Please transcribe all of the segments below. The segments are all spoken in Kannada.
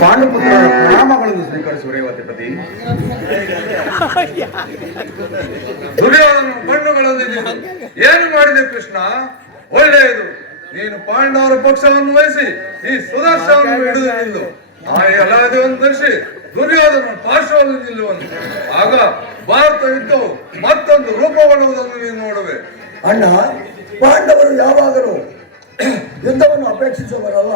ಪಾಂಡುಪುತ್ರರ ಪ್ರಣಾಮಗಳನ್ನು ಸ್ವೀಕರಿಸುವ ರೇವತಿಪತಿ ದುರ್ಯೋಧನ ಕಣ್ಣುಗಳಲ್ಲಿ ಏನು ಮಾಡಿದೆ ಕೃಷ್ಣ? ಒಳ್ಳೆಯದು. ನೀನು ಪಾಂಡವರ ಪಕ್ಷವನ್ನು ವಹಿಸಿ ಈ ಸುದರ್ಶನವನ್ನು ಹಿಡಿದು ನಿಲ್ಲು. ಆ ಎಲ್ಲದನ್ನು ಧರಿಸಿ ದುರ್ಯೋಧನ ಪಾರ್ಶ್ವವನ್ನು ನಿಲ್ಲುವನು. ಆಗ ಭಾರತ ಇದ್ದು ಮತ್ತೊಂದು ರೂಪಗೊಳ್ಳುವುದನ್ನು ನೀನು ನೋಡುವೆ. ಅಣ್ಣ ಪಾಂಡವರು ಯಾವಾಗಲೂ ಯುದ್ಧವನ್ನು ಅಪೇಕ್ಷಿಸುವವರಲ್ಲ.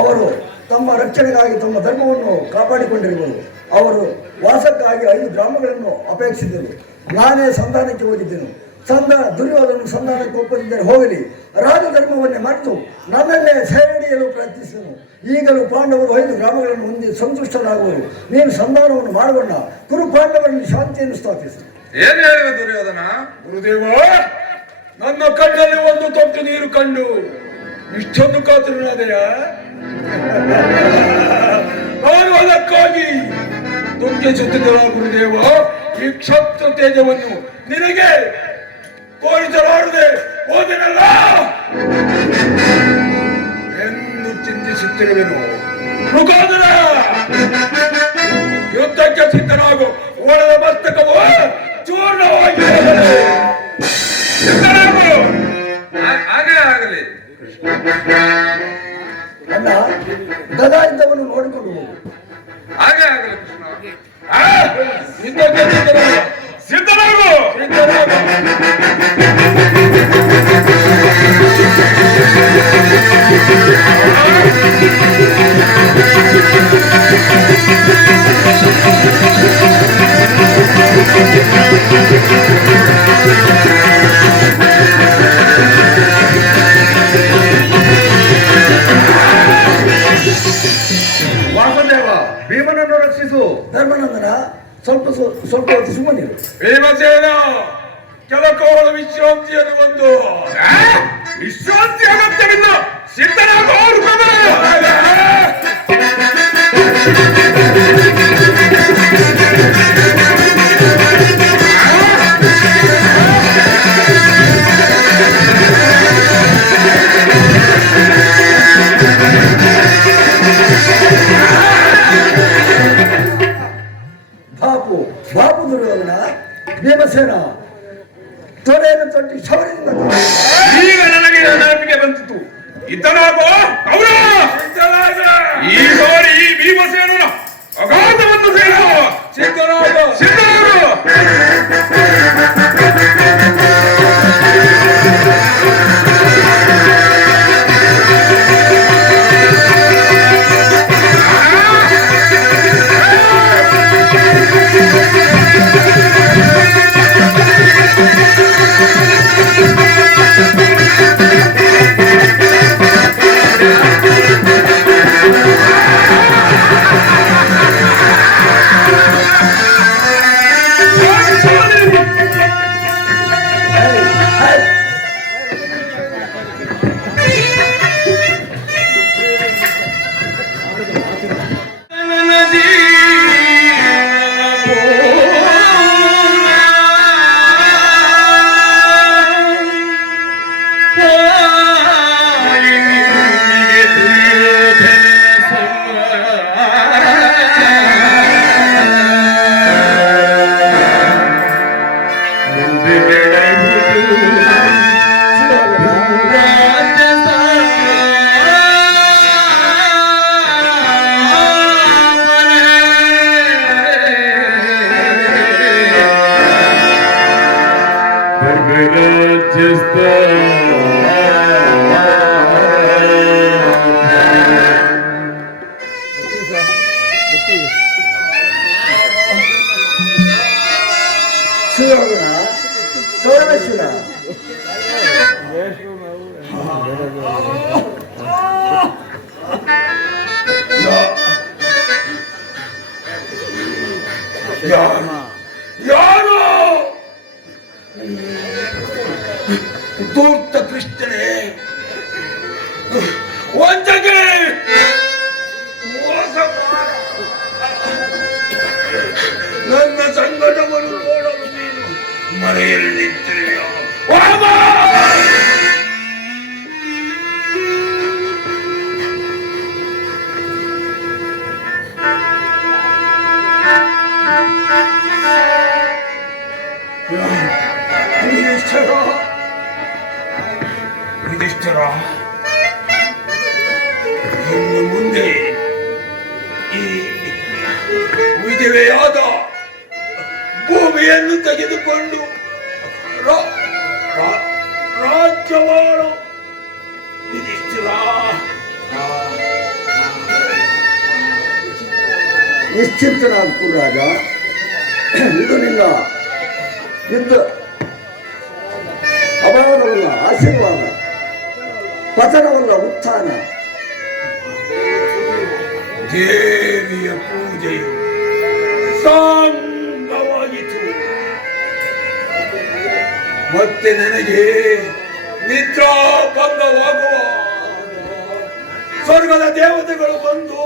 ಅವರು ತಮ್ಮ ರಕ್ಷಣೆಗಾಗಿ ತಮ್ಮ ಧರ್ಮವನ್ನು ಕಾಪಾಡಿಕೊಂಡಿರುವರು. ಅವರು ವಾಸಕ್ಕಾಗಿ ಐದು ಗ್ರಾಮಗಳನ್ನು ಅಪೇಕ್ಷಿಸಿದರು. ನಾನೇ ಸಂಧಾನಕ್ಕೆ ಹೋಗಿದ್ದೆನು. ಸಂಧಾನ, ದುರ್ಯೋಧನ ಸಂಧಾನಕ್ಕೆ ಒಪ್ಪದಿದ್ದರೆ ಹೋಗಲಿ. ರಾಜಧರ್ಮವನ್ನೇ ಮರೆತು ನನ್ನನ್ನೇ ಸೆರೆ ಹಿಡಿಯಲು ಪ್ರಯತ್ನಿಸಿದನು. ಈಗಲೂ ಪಾಂಡವರು ಐದು ಗ್ರಾಮಗಳನ್ನು ಹೊಂದಿ ಸಂತುಷ್ಟರಾಗುವರು. ನೀನು ಸಂಧಾನವನ್ನು ಮಾಡಿಕೊಂಡ ಕುರು ಪಾಂಡವರಲ್ಲಿ ಶಾಂತಿಯನ್ನು ಸ್ಥಾಪಿಸು. ಏನ್ ಹೇಳಿದ ದುರ್ಯೋಧನ? ಗುರುದೇವ, ನನ್ನ ಕಣ್ಣಲ್ಲಿ ಒಂದು ತೊಟ್ಟು ನೀರು ಕಂಡು. ಇಷ್ಟೊಂದು ಕಾತುರನಾದೆಯ? ನಾನು ಅದಕ್ಕಾಗಿ ದುಃಖಿಸುತ್ತಿದ್ದರ ಗುರುದೇವ? ಈ ಕ್ಷತ್ರ ತೇಜವನ್ನು ನಿನಗೆ ಕೋರಿಸಲಾರದೆ ಹೋದಿರಲ್ಲ ಎಂದು ಚಿಂತಿಸುತ್ತಿರುವೆನು. ಮುಖಾಂತರ ಯುದ್ಧಕ್ಕೆ ಸಿದ್ಧನಾಗು ಓಡದ ಮಸ್ತಕವು ಅಣ್ಣ ಗದಾ ಯುದ್ಧವನ್ನು ನೋಡಿಕೊಂಡು ಹೋಗು ಹಾಗೇ ಆಗಲಿ ಕೃಷ್ಣ ಆ, ಯುದ್ಧಕ್ಕೆ ಸಿದ್ಧನಾಗು. ಸಿದ್ಧನಾಗು ಕೆಲಕೋಳ ವಿಶ್ರಾಂತಿಯನ್ನು ಬಂದು ವಿಶ್ರಾಂತಿ ಅಗತ್ಯವಿಲ್ಲ ಸಿದ್ಧನಾಗು ಬಾಪು ಬಂದಿತು ಇದ್ದನಾಗೋ ಅವರ ಈ ವಿಧವೆಯಾದ ಭೂಮಿಯನ್ನು ತೆಗೆದುಕೊಂಡು ರಾ- ರಾ- ರಾಜ್ಯವಾಳು ಯುಧಿಷ್ಠಿರ ನಿಶ್ಚಿಂತನಾಗ್ತು ರಾಜ. ಇದು ನಿನ್ನ ಯುದ್ಧ ಅಪರಾಧವಲ್ಲ ಆಶೀರ್ವಾದ ಪತನವಲ್ಲ ಉತ್ಥಾನ. ದೇವಿಯ ಪೂಜೆಯು ಮತ್ತೆ ನನಗೆ ನಿದ್ರಾ ಭಂಗವಾಗುವ ಸ್ವರ್ಗದ ದೇವತೆಗಳು ಬಂದು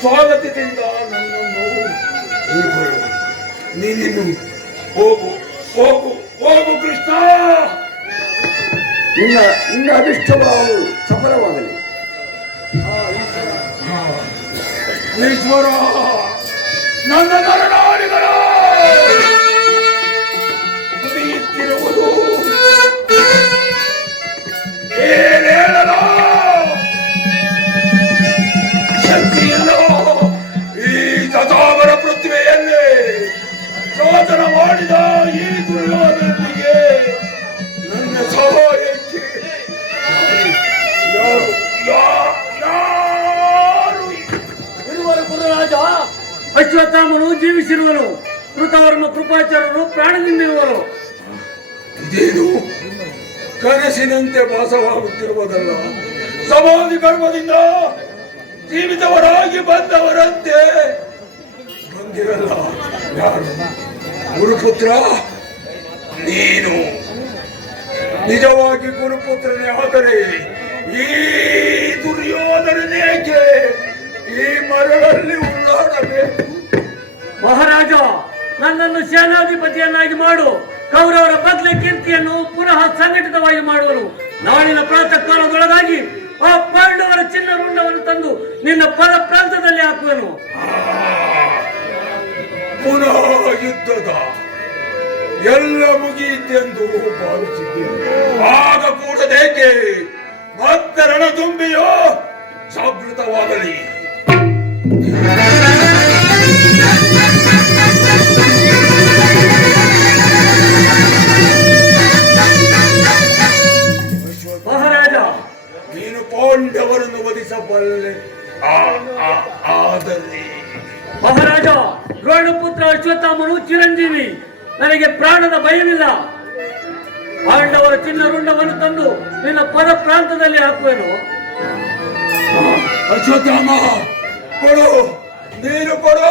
ಸ್ವಾಗತದಿಂದ ನನ್ನನ್ನು ನೀನಿನ್ನು ಹೋಗು ಹೋಗು ಹೋಗು ಕೃಷ್ಣ. ನಿನ್ನ ನಿನ್ನ ಅಭಿಷ್ಟಭಾವವು ಸಫಲವಾಗಲಿ. ಈಶ್ವರ ನನ್ನ ನರನಾಡಿಗಳು ಅಶ್ವತ್ಥಾಮನು ಜೀವಿಸಿರುವರು ಕೃತವರ್ಮ ಕೃಪಾಚಾರ್ಯರು ಪ್ರಾಣದಿಂದಿರುವರು. ಇದೇನು? ಕನಸಿನಂತೆ ವಾಸವಾಗುತ್ತಿರುವುದಲ್ಲ. ಸಮಾಧಿ ಕರ್ಮದಿಂದ ಜೀವಿತವರಾಗಿ ಬಂದವರಂತೆ. ಬಂದಿರಲ್ಲ ಯಾರು? ಗುರುಪುತ್ರ? ನೀನು. ನಿಜವಾಗಿ ಗುರುಪುತ್ರನೇ ಆದರೆ ಈ ದುರ್ಯೋಧನನೇಕೆ ಈ ಮರಳಲ್ಲಿ ಉಳ್ಳಾಡಬೇಕು? ಮಹಾರಾಜ, ನನ್ನನ್ನು ಸೇನಾಧಿಪತಿಯನ್ನಾಗಿ ಮಾಡು. ಕೌರವರ ಬದಲ ಕೀರ್ತಿಯನ್ನು ಪುನಃ ಸಂಘಟಿತವಾಗಿ ಮಾಡುವನು. ನಾಳಿನ ಪ್ರಾತಃ ಕಾಲದೊಳಗಾಗಿ ಆ ಪಾಂಡವರ ಚಿನ್ನ ರುಂಡವನ್ನು ತಂದು ನಿನ್ನ ಪದ ಪ್ರಾಂತದಲ್ಲಿ ಹಾಕುವನು. ಪುನಃ ಯುದ್ಧದ ಎಲ್ಲ ಮುಗಿಯಿತೆಂದು ಭಾವಿಸಿದ್ದೇನೆ. ಆಗ ಕೂಡದೇಕೆ ಮತ್ತೆ ರಣದುಂಬಿಯೋ ಜಾಗೃತವಾಗಲಿ. ನನಗೆ ಪ್ರಾಣದ ಭಯವಿಲ್ಲ. ಪಾಂಡವರ ಚಿನ್ನ ರುಂಡವನ್ನು ತಂದು ನಿನ್ನ ಪರ ಪ್ರಾಂತದಲ್ಲಿ ಹಾಕುವೆನು ಅಶ್ವತ್ಥಾಮ ಕೊಡು, ನೀನು ಕೊಡು.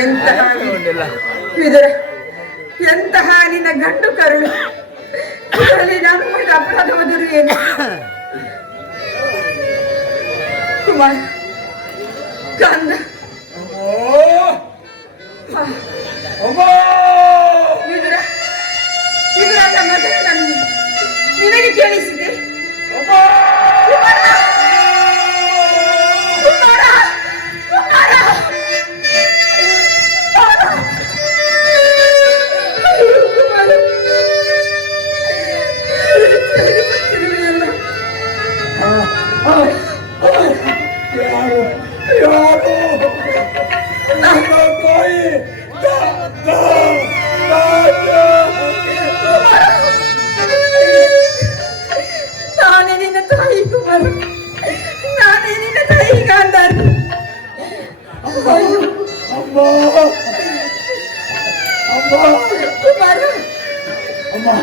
ಎಂತಹ ವಿದುರ ಎಂತಹ ನಿನ್ನ ಗಂಡು ಕರುಳು? ಇದರಲ್ಲಿ ನಾನು ಮಾಡಿದ ಏನು? ಕುಮಾರ್ ಕಂದ! ವಿದ್ರ ವಿದುರ ನಮ್ಮ ನನ್ನ ನಿನಗೆ ಕೇಳಿಸಿದೆ அம்மா அம்மா குமார் அம்மா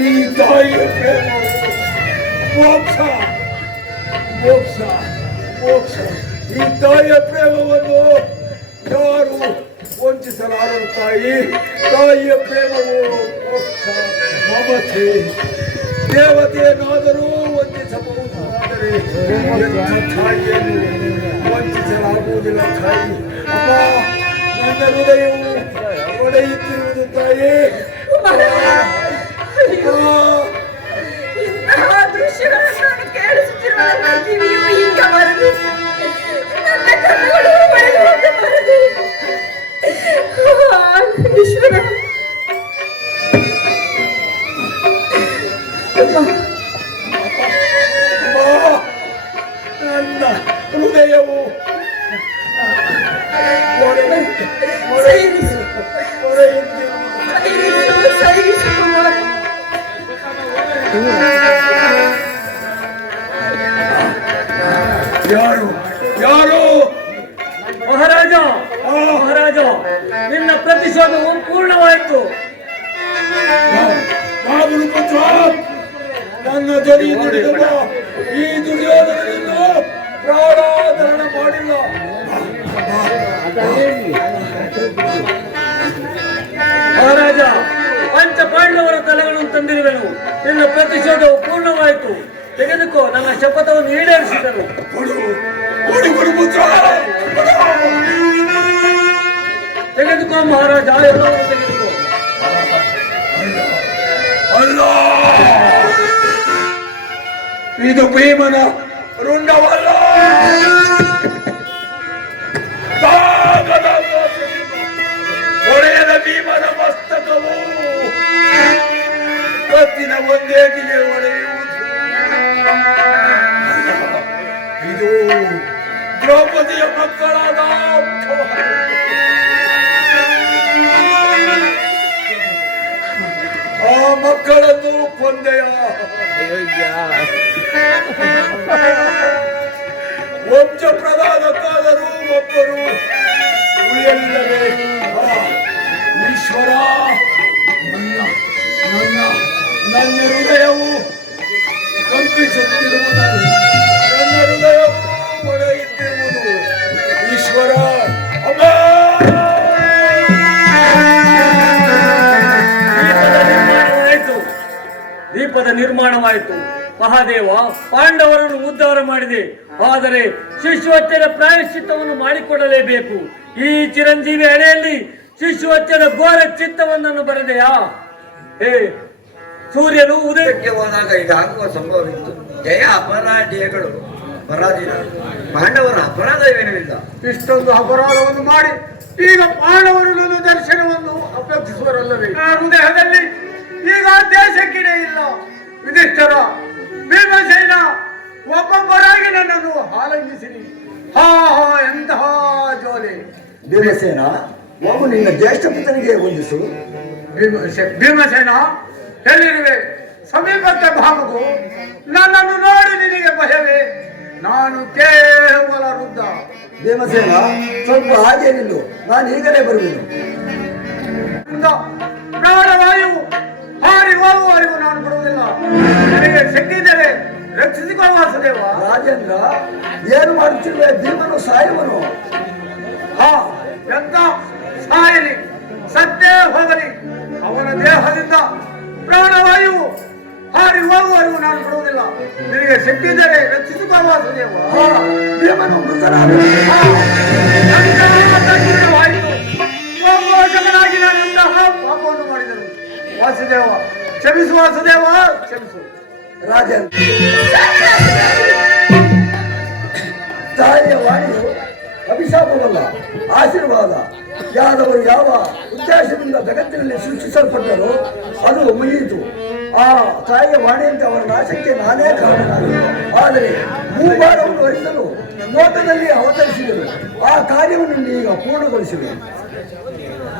ಈ ತಾಯಿಯ ಪ್ರೇಮ ಮೋಕ್ಷ ಮೋಕ್ಷ ಮೋಕ್ಷ ಈ ತಾಯಿಯ ಪ್ರೇಮವನ್ನು ಯಾರು ವಂಚಿಸಲಾರರು ತಾಯಿ ತಾಯಿಯ ಪ್ರೇಮವು ಮೋಕ್ಷ ಮಮತೆ ದೇವತೆಯನ್ನಾದರೂ ವಂಚಿಸಬಹುದು ಆದರೆ ತಾಯಿಯನ್ನು ವಂಚಿಸಲಾಗುವುದಿಲ್ಲ ತಾಯಿ ಅಮ್ಮ ನನ್ನ ಹೃದಯವು ಒಡೆಯುತ್ತಿರುವುದು ತಾಯಿ Ei! ಪ್ರತಿಶೋಧವು ಪೂರ್ಣವಾಯಿತು. ತೆಗೆದುಕೋ ನನ್ನ ಶಪಥವನ್ನು ಈಡೇರಿಸಿದರು. ತೆಗೆದುಕೋ ಮಹಾರಾಜ ಎಲ್ಲವನ್ನು ತೆಗೆದುಕೋ. ಇದು ಭೀಮನ ರುಂಡವಲ್ಲ. ಕೊಂದೆಯ ವಂಶ ಪ್ರಧಾನಕ್ಕಾದರೂ ಒಬ್ಬರು ಉಳಿಯಲಿಲ್ಲವೇ? ಈಶ್ವರ ನನ್ನ ನನ್ನ ನನ್ನ ಹೃದಯವು ಕಂಪಿಸುತ್ತಿರುವುದು ನಿರ್ಮಾಣವಾಯಿತು. ಮಹಾದೇವ ಪಾಂಡವರನ್ನು ಉದ್ಧಾರ ಮಾಡಿದೆ. ಆದರೆ ಶಿಶುಹತ್ಯದ ಪ್ರಾಯಶ್ಚಿತ್ತವನ್ನು ಮಾಡಿಕೊಡಲೇಬೇಕು. ಈ ಚಿರಂಜೀವಿ ಹಣೆಯಲ್ಲಿ ಶಿಶುಹತ್ಯದ ಘೋರ ಚಿತ್ತವನ್ನು ಬರೆದೆಯಾ? ಹೇ ಸೂರ್ಯನು ಉದಯಕ್ಕೆ ಹೋದಾಗ ಇದಾಗುವ ಸಂಭವ ಇತ್ತು ಜಯ ಅಪರಾಧಿಗಳು ಪರಾಧೀನ ಪಾಂಡವರ ಅಪರಾಧವೇನೂ ಇಲ್ಲ. ಇಷ್ಟೊಂದು ಅಪರಾಧವನ್ನು ಮಾಡಿ ಈಗ ಪಾಂಡವರು ನನ್ನ ದರ್ಶನವನ್ನು ಅಪೇಕ್ಷಿಸುವರಲ್ಲವೇ ಹೃದಯದಲ್ಲಿ ಈಗ ದೇಶಕ್ಕಿಡೆ ಇಲ್ಲ. ಯುಧಿಷ್ಠರ ಭೀಮಸೇನ ಒಬ್ಬೊಬ್ಬರಾಗಿ ನನ್ನನ್ನು ಹಾಲಂಗಿಸಿರಿ ಹಾ ಹಾ ಎಂತಹ ಜೋಲೆ. ಭೀಮಸೇನ ಒಬ್ಬ ನಿನ್ನ ಜ್ಯೇಷ್ಠ ಪುತ್ರನಿಗೆ ವಂದಿಸು. ಭೀಮಸೇ- ಭೀಮಸೇನ ಎಲ್ಲಿರುವೆ? ಸಮೀಪದ ಭಾಮಗು ನನ್ನನ್ನು ನೋಡಿ ನಿನಗೆ ಭಯವೇ ನಾನು ಕೇವಲ ವೃದ್ಧ. ಭೀಮಸೇನ ಸ್ವಲ್ಪ ಹಾಗೆ ನಿಲ್ಲು. ನಾನು ಈಗಲೇ ಬರುವೆನು. ಇಂದ ಪ್ರಾಣವಾಯು ಹಾರಿ ಹೋಗುವವರೆಗೂ ನಾನು ಬಿಡುವುದಿಲ್ಲ ನನಗೆ ಶಕ್ತಿಯಿದ್ದರೆ ರಕ್ಷಿಸಿಕೋ ವಾಸುದೇವ. ರಾಜೇಂದ್ರ ಏನು ಮಾಡುತ್ತಿರುವೆ ಭೀಮನು ಸಾಯುವನು? ಹಾ ಎಂತ ಸಾಯಲಿ ಸತ್ತೇ ಹೋಗಲಿ. ಅವನ ದೇಹದಿಂದ ಪ್ರಾಣವಾಯು ಹಾರಿ ಹೋಗುವವರೆಗೂ ನಾನು ಬಿಡುವುದಿಲ್ಲ ನಿನಗೆ ಶಕ್ತಿ ಇದ್ದರೆ ರಕ್ಷಿಸಿಕೋ ವಾಸುದೇವ. ಆ, ಭೀಮನು ಮೃತನಾದ ಹಾ, ಪಾಪವನ್ನು ಮಾಡಿದನು. ವಾಸುದೇವ ಕ್ಷಮಿಸು ವಾಸುದೇವ ಕ್ಷಮಿಸು. ರಾಜನ್ ತಾಯಿಯ ವಾಣಿಯು ಅಭಿಶಾಪವಲ್ಲ, ಆಶೀರ್ವಾದ. ಯಾದವರು ಯಾವ ಉದ್ದೇಶದಿಂದ ಜಗತ್ತಿನಲ್ಲಿ ಸೃಷ್ಟಿಸಲ್ಪಟ್ಟರೋ ಅದು ಮುಗಿಯಿತು. ಆ ತಾಯಿಯ ವಾಣಿಯಂತೆ ಅವರ ನಾಶಕ್ಕೆ ನಾನೇ ಕಾರಣ ಆದರೆ ಭೂಭಾರವನ್ನು ಹರಿಸಲು ನೋಟದಲ್ಲಿ ಅವತರಿಸಿದರು ಆ ಕಾರ್ಯವನ್ನು ಈಗ ಪೂರ್ಣಗೊಳಿಸಿದೆ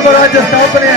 ಕುಟುಂಬ ರಾಜ್ಯ ಸ್ಥಾಪನೆ